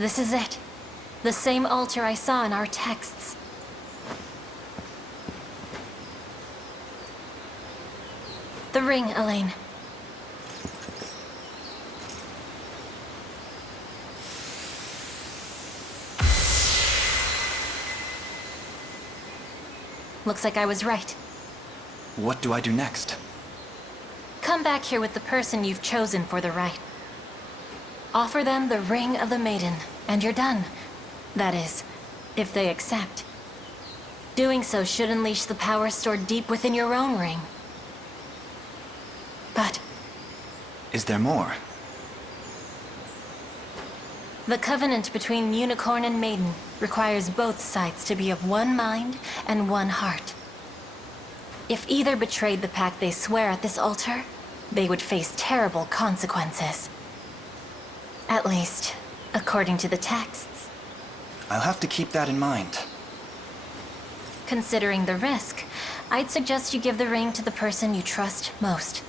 This is it. The same altar I saw in our texts. The ring, Elaine. Looks like I was right. What do I do next? Come back here with the person you've chosen for the rite. Offer them the Ring of the Maiden, and you're done. That is, if they accept. Doing so should unleash the power stored deep within your own ring. But Is there more? the covenant between Unicorn and Maiden requires both sides to be of one mind and one heart. If either betrayed the pact they swear at this altar, they would face terrible consequences. At least, according to the texts. I'll have to keep that in mind. Considering the risk, I'd suggest you give the ring to the person you trust most.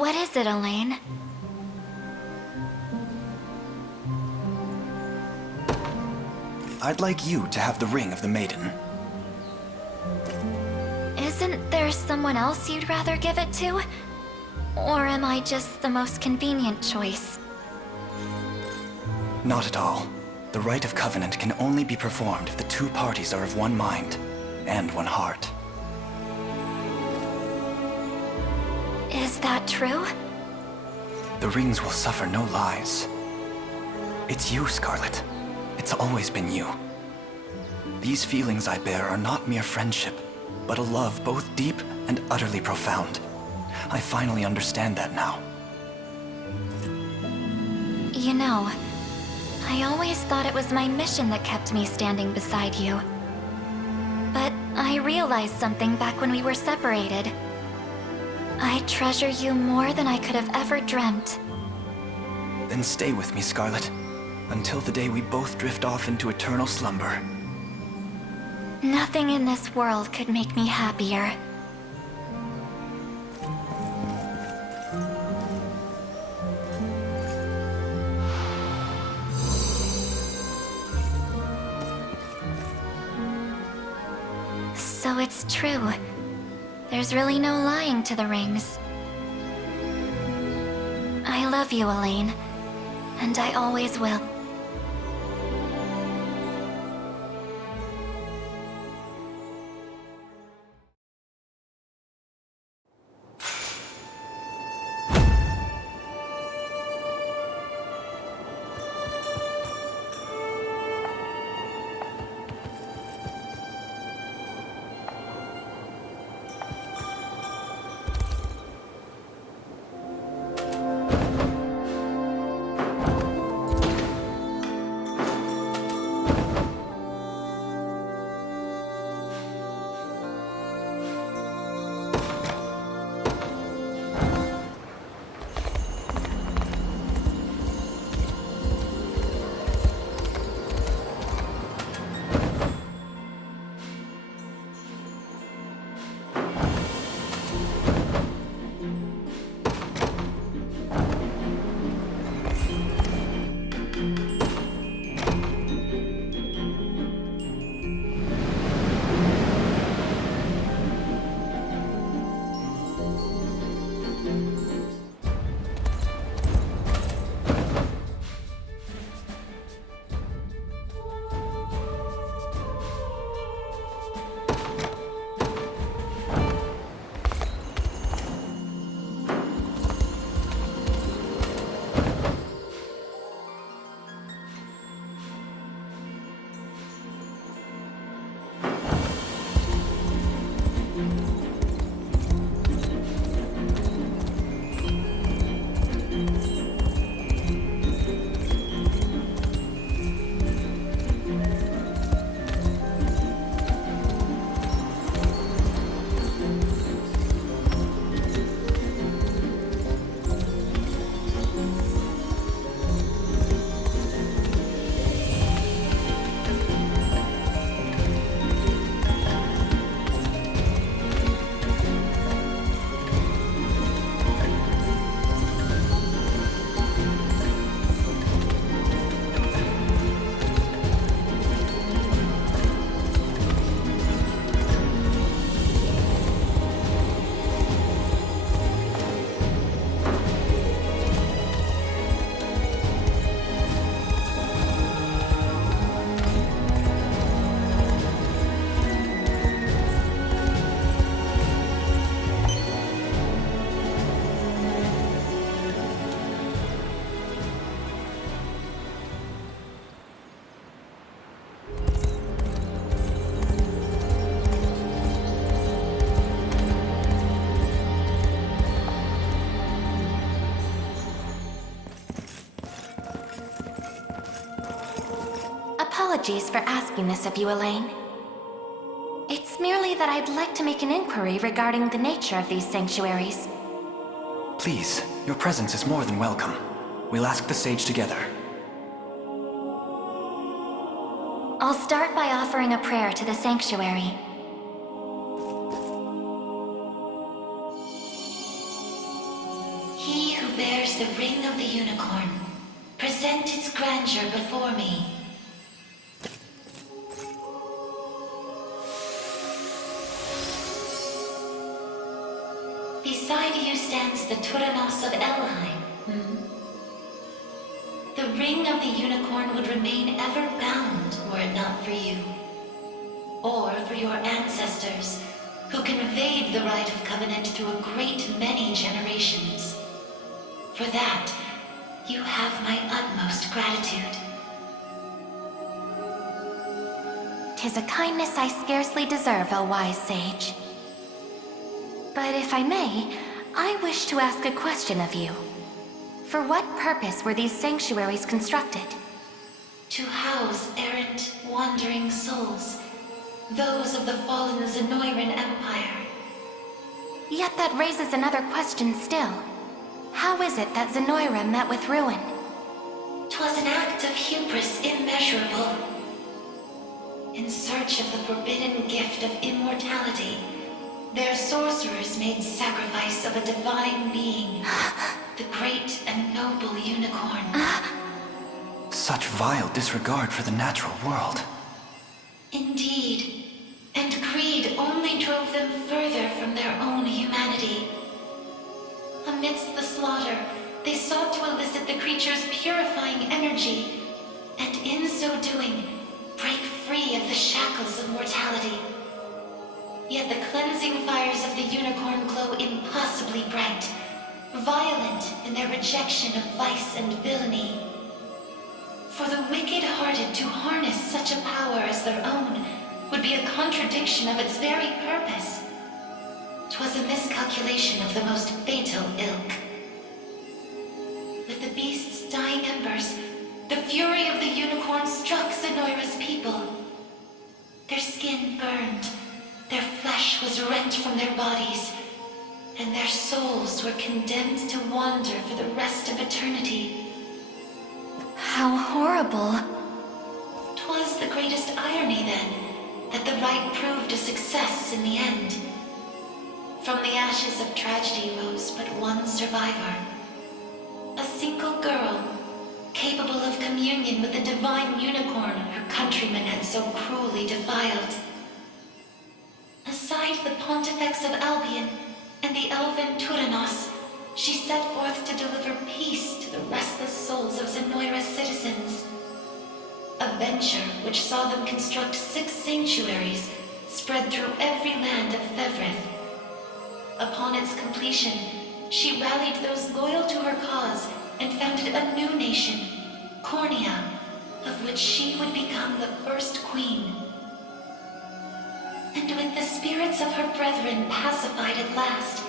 What is it, Elaine? I'd like you to have the Ring of the Maiden. Isn't there someone else you'd rather give it to? Or am I just the most convenient choice? Not at all. The rite of covenant can only be performed if the two parties are of one mind and one heart. Is that true? The rings will suffer no lies. It's you, Scarlet. It's always been you. These feelings I bear are not mere friendship, but a love both deep and utterly profound. I finally understand that now. You know, I always thought it was my mission that kept me standing beside you. But I realized something back when we were separated. I treasure you more than I could have ever dreamt. Then stay with me, Scarlet, until the day we both drift off into eternal slumber. Nothing in this world could make me happier. So it's true. There's really no lying to the rings. I love you, Elaine, and I always will. apologies for asking this of you, Elaine. It's merely that I'd like to make an inquiry regarding the nature of these sanctuaries. Please, your presence is more than welcome. We'll ask the sage together. I'll start by offering a prayer to the sanctuary. He who bears the ring of the unicorn, present its grandeur before me. Beside you stands the Turanos of Elheim. The ring of the unicorn would remain ever bound were it not for you. Or for your ancestors, who conveyed the rite of covenant through a great many generations. For that, you have my utmost gratitude. 'Tis a kindness I scarcely deserve, O wise sage. But if I may, I wish to ask a question of you. For what purpose were these sanctuaries constructed? To house errant, wandering souls, those of the fallen Zenoiran Empire. Yet that raises another question still. How is it that Zenoira met with ruin? 'Twas an act of hubris immeasurable. In search of the forbidden gift of immortality, their sorcerers made sacrifice of a divine being, the great and noble unicorn. Such vile disregard for the natural world. Indeed, and greed only drove them further from their own humanity. Amidst the slaughter, they sought to elicit the creature's purifying energy, and in so doing, break free of the shackles of mortality. Yet the cleansing fires of the unicorn glow impossibly bright, violent in their rejection of vice and villainy. For the wicked-hearted to harness such a power as their own would be a contradiction of its very purpose. 'Twas a miscalculation of the most fatal ilk. With the beast's dying embers, the fury of the unicorn struck Zenoira's people. Their skin burned, their flesh was rent from their bodies, and their souls were condemned to wander for the rest of eternity. How horrible. 'Twas the greatest irony, then, that the rite proved a success in the end. From the ashes of tragedy rose but one survivor. A single girl, capable of communion with the divine unicorn her countrymen had so cruelly defiled. Aside the Pontifex of Albion and the elven Turanos, she set forth to deliver peace to the restless souls of Zenoira's citizens. A venture which saw them construct 6 sanctuaries spread through every land of Fevrith. Upon its completion, she rallied those loyal to her cause and founded a new nation, Cornea, of which she would become the first queen. And with the spirits of her brethren pacified at last,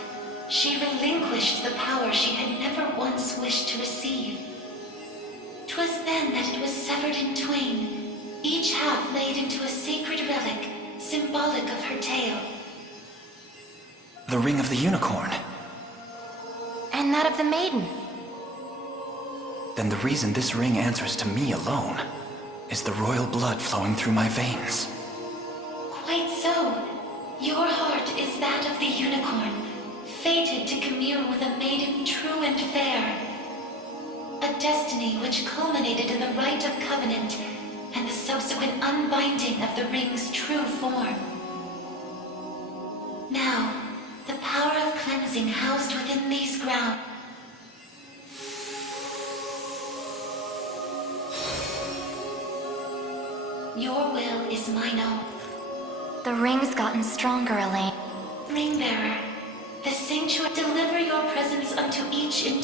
she relinquished the power she had never once wished to receive. 'Twas then that it was severed in twain, each half laid into a sacred relic, symbolic of her tale. The ring of the unicorn. And that of the maiden. Then the reason this ring answers to me alone is the royal blood flowing through my veins. Quite so. Your heart is that of the unicorn, fated to commune with a maiden true and fair. A destiny which culminated in the rite of covenant and the subsequent unbinding of the ring's true form. Now, the power of cleansing housed within these grounds. Your will is mine own. The ring's gotten stronger, Elaine. Ringbearer, the sanctuary deliver your presence unto each in...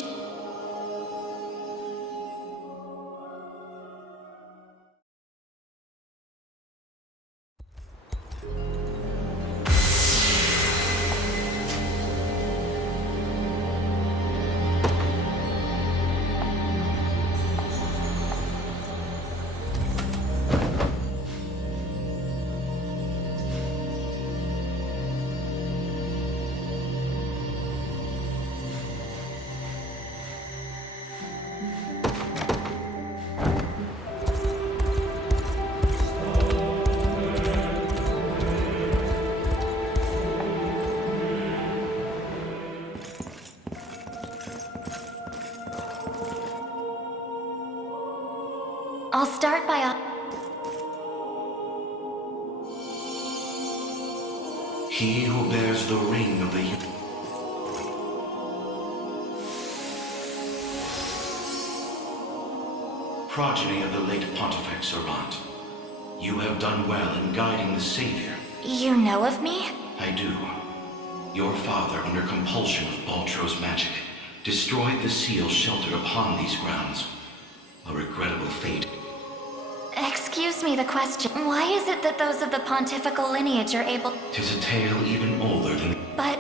I'll start by He who bears the ring of the progeny of the late Pontifex Errant. You have done well in guiding the Savior. You know of me? I do. Your father, under compulsion of Baltro's magic, destroyed the seal sheltered upon these grounds. A regrettable fate. Excuse me the question. Why is it that those of the pontifical lineage are able... 'Tis a tale even older than... But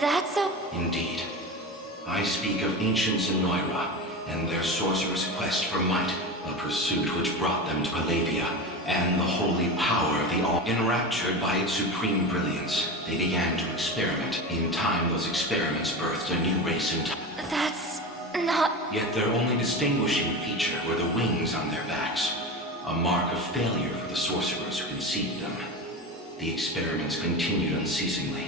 that's so... Indeed. I speak of ancient Zenoira and their sorcerer's quest for might, a pursuit which brought them to Palavia and the holy power of the All. Enraptured by its supreme brilliance, they began to experiment. In time, those experiments birthed a new race in time. That's not... Yet their only distinguishing feature were the wings on their backs, a mark of failure for the sorcerers who conceived them. The experiments continued unceasingly,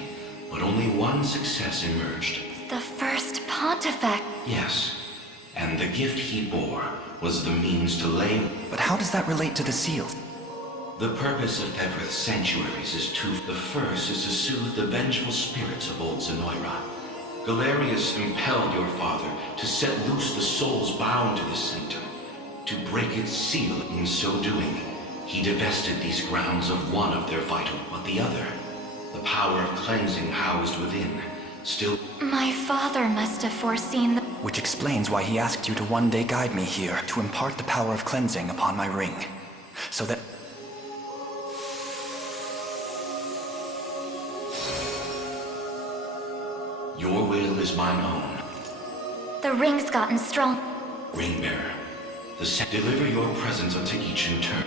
but only one success emerged. The first Pontifex. Yes, and the gift he bore was the means to lay... But how does that relate to the seals? The purpose of Evereth's sanctuaries is two. The first is to soothe the vengeful spirits of old Zenoira. Galerius impelled your father to set loose the souls bound to this sanctum, to break its seal. In so doing, he divested these grounds of one of their vital, but the other, the power of cleansing housed within, still... My father must have foreseen the... Which explains why he asked you to one day guide me here, to impart the power of cleansing upon my ring. So that... Your will is mine own. The ring's gotten strong. Ringbearer, deliver your presents unto each in turn.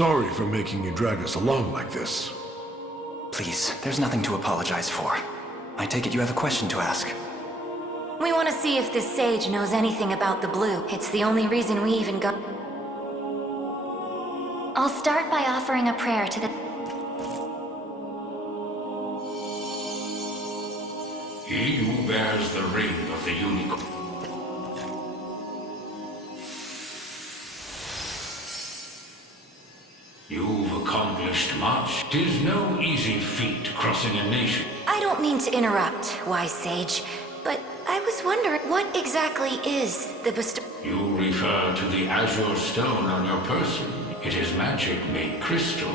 Sorry for making you drag us along like this. Please, there's nothing to apologize for. I take it you have a question to ask. We want to see if this sage knows anything about the blue. It's the only reason we even go. I'll start by offering a prayer to the... He who bears the ring of the unicorn. You've accomplished much. 'Tis no easy feat crossing a nation. I don't mean to interrupt, wise sage, but I was wondering, what exactly is the bestow... You refer to the azure stone on your person. It is magic made crystal,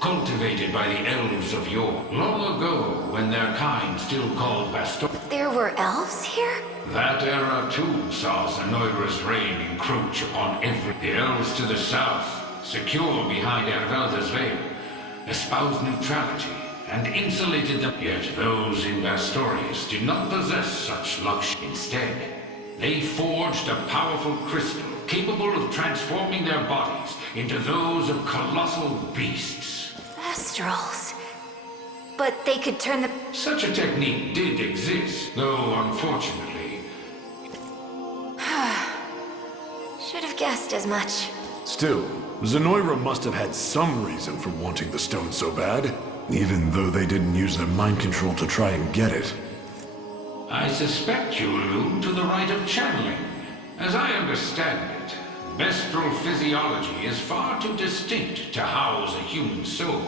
cultivated by the elves of yore. Long ago, when their kind still called Baston. There were elves here? That era too saw Zenoira's reign encroach upon every... The elves to the south, secure behind Ervelda's veil, espoused neutrality and insulated them. Yet those in Bastorius did not possess such luxury. Instead, they forged a powerful crystal capable of transforming their bodies into those of colossal beasts. Astrals. But they could turn the... Such a technique did exist, though unfortunately... Should have guessed as much. Still, Zenoira must have had some reason for wanting the stone so bad, even though they didn't use their mind control to try and get it. I suspect you allude to the rite of channeling. As I understand it, Bestral physiology is far too distinct to house a human soul,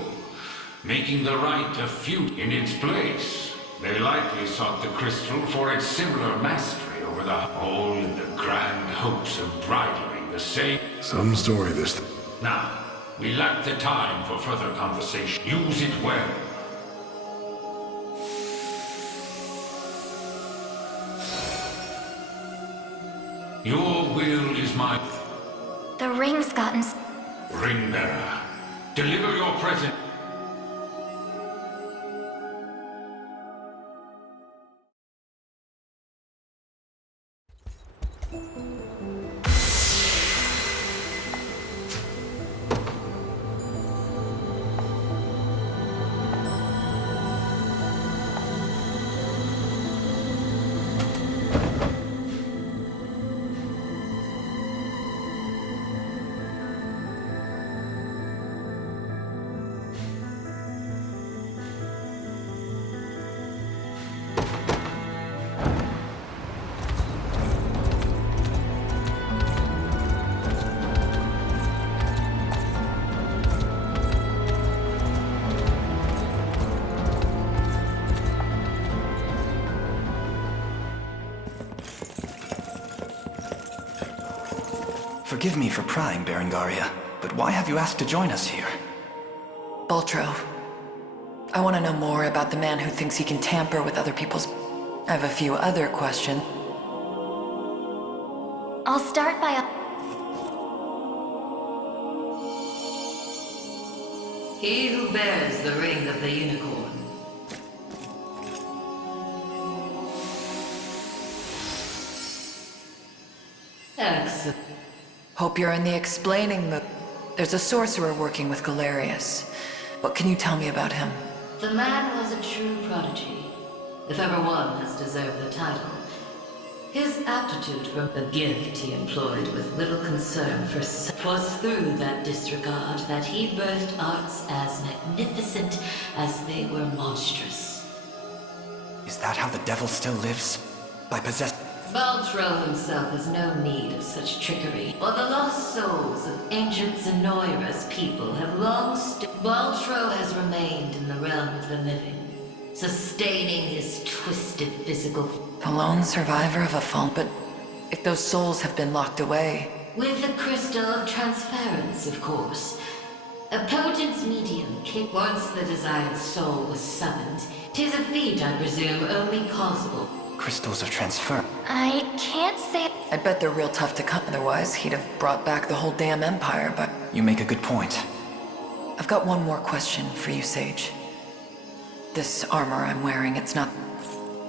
making the rite a few in its place. They likely sought the crystal for its similar mastery over the all in the grand hopes of bridling the same. Some story this... Now, we lack the time for further conversation. Use it well. Your will is my... The ring's gotten... Ringbearer, deliver your present. Forgive me for prying, Berengaria, but why have you asked to join us here? Baltro, I want to know more about the man who thinks he can tamper with other people's... I have a few other questions. I'll start by... He who bears the ring of the unicorn. Excellent. Hope you're in the explaining mood. There's a sorcerer working with Galerius. What can you tell me about him? The man was a true prodigy, if ever one has deserved the title. His aptitude for the gift he employed with little concern for... 'Twas through that disregard that he birthed arts as magnificent as they were monstrous. Is that how the devil still lives? By possessing... Baltro himself has no need of such trickery, while the lost souls of ancient Zenoira's people have long Baltro has remained in the realm of the living, sustaining his twisted physical... The lone survivor of a fall, but if those souls have been locked away... With the crystal of transference, of course. A potent medium once the desired soul was summoned. 'Tis a feat, I presume, only possible. Crystals of transfer. I can't say... I bet they're real tough to cut, otherwise he'd have brought back the whole damn empire, but... You make a good point. I've got one more question for you, Sage. This armor I'm wearing, it's not...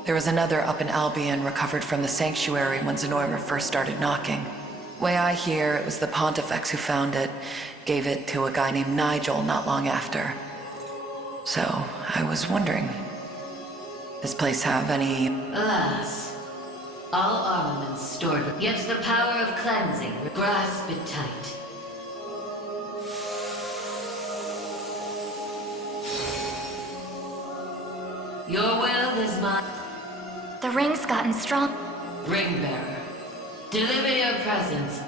There was another up in Albion recovered from the sanctuary when Zenoira first started knocking. Way I hear, it was the Pontifex who found it, gave it to a guy named Nigel not long after. So, I was wondering... This place have any... Alas, All armaments stored, yet the power of cleansing. Grasp it tight. Your will is mine. The ring's gotten strong. Ringbearer, deliver your presence.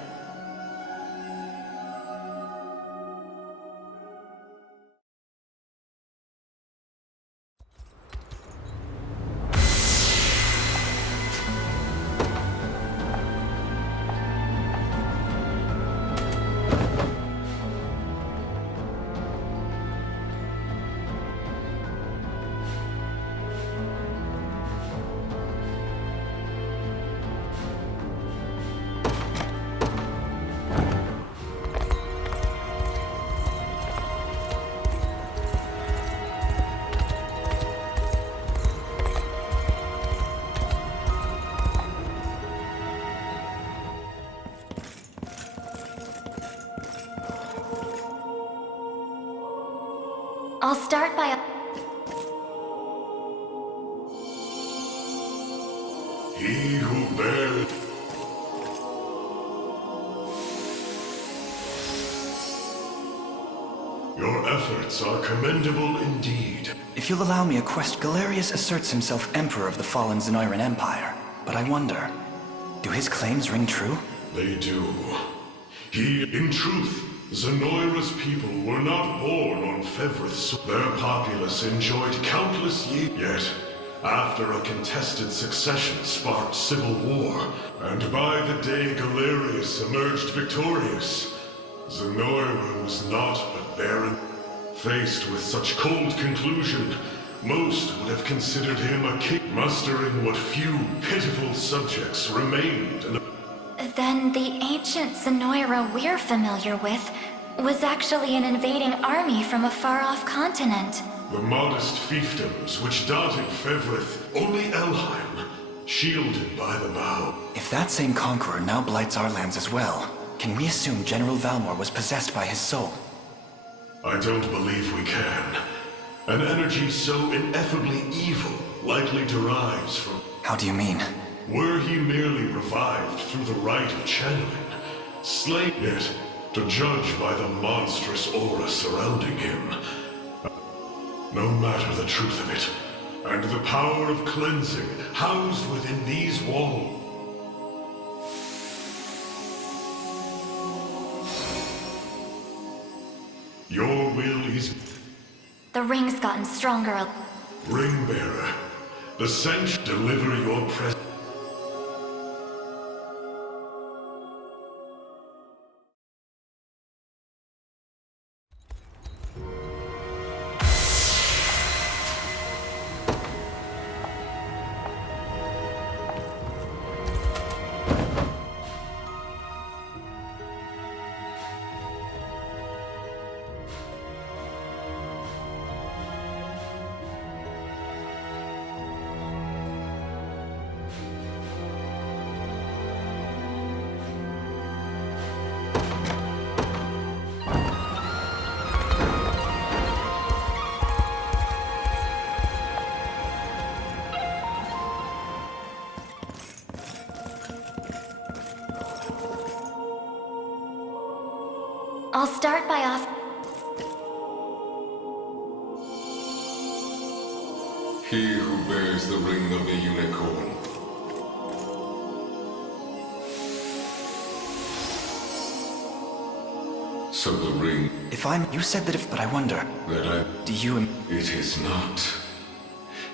I'll start by... He who bears... Your efforts are commendable indeed. If you'll allow me a question, Galerius asserts himself Emperor of the fallen Zenoiran Empire. But I wonder, do his claims ring true? They do. In truth, Zenoira's people were not born on Fevrith. Their populace enjoyed countless years. Yet, after a contested succession sparked civil war, and by the day Galerius emerged victorious, Zenoira was not but barren. Faced with such cold conclusion, most would have considered him a king, mustering what few pitiful subjects remained. Then the ancient Zenoira we're familiar with was actually an invading army from a far-off continent. The modest fiefdoms which dotted Fevrith, only Elheim, shielded by the bow. If that same conqueror now blights our lands as well, can we assume General Valmor was possessed by his soul? I don't believe we can. An energy so ineffably evil likely derives from... How do you mean? Were he merely revived through the rite of channeling, slain yet, to judge by the monstrous aura surrounding him. No matter the truth of it, and the power of cleansing housed within these walls. Your will is... The ring's gotten stronger. Ringbearer, the Sanctuary deliver your presence. I'll start by He who bears the ring of the unicorn. So the ring... You said that if... But I wonder... Do you... It is not.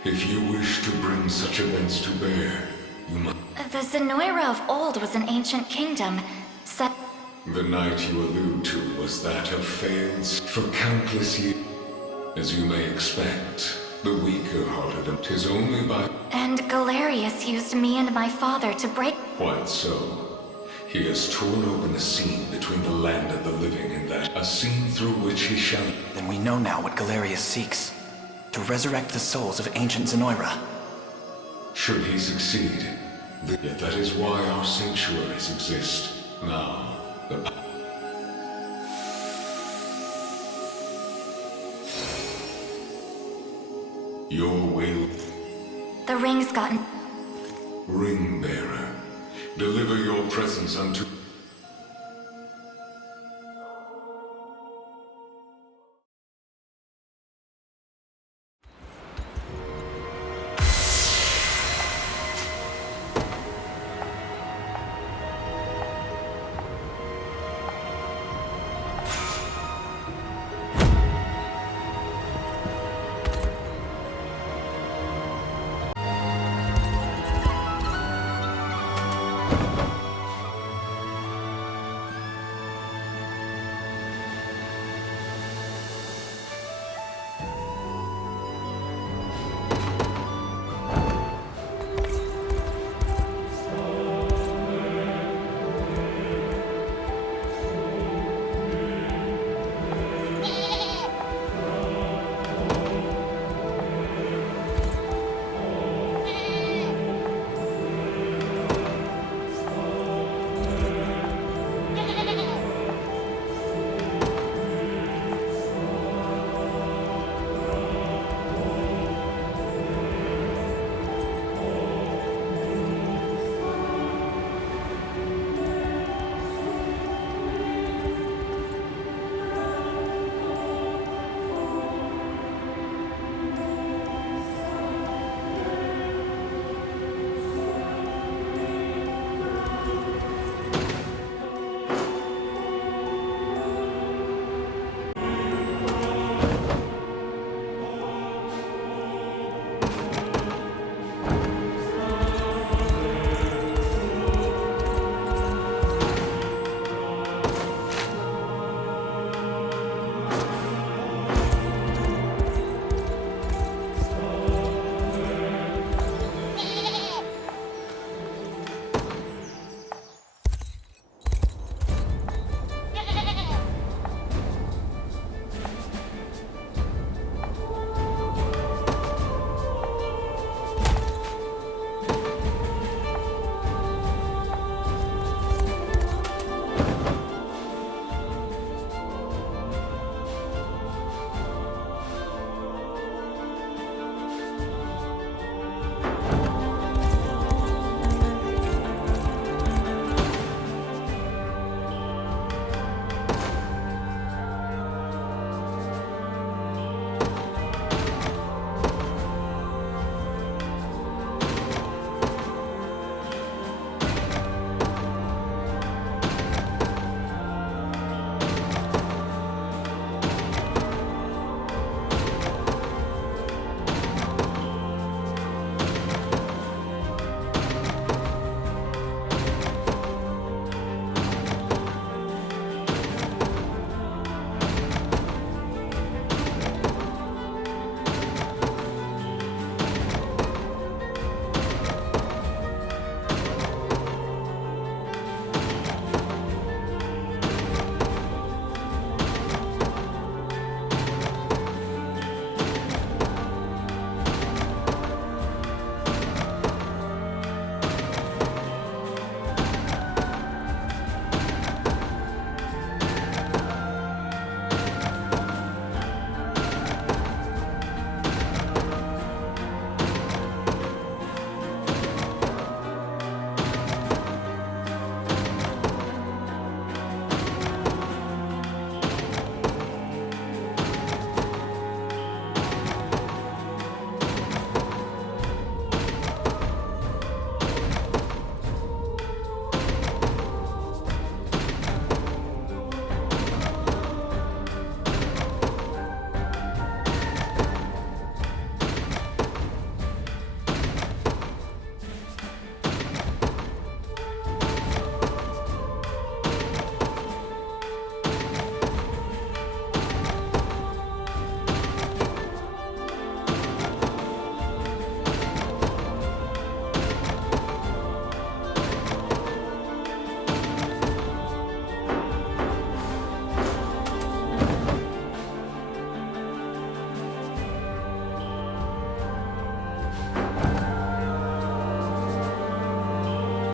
If you wish to bring such events to bear, you must... The Zenoira of old was an ancient kingdom, set... The night you allude to was that of fails for countless years. As you may expect, the weaker-hearted, and 'tis only by... And Galerius used me and my father to break... Quite so. He has torn open a seam between the land of the living and that... A seam through which he shall... Then we know now what Galerius seeks. To resurrect the souls of ancient Zenoira. Should he succeed, yet that is why our sanctuaries exist. Now, your will... The ring's gotten... Ringbearer. Deliver your presence unto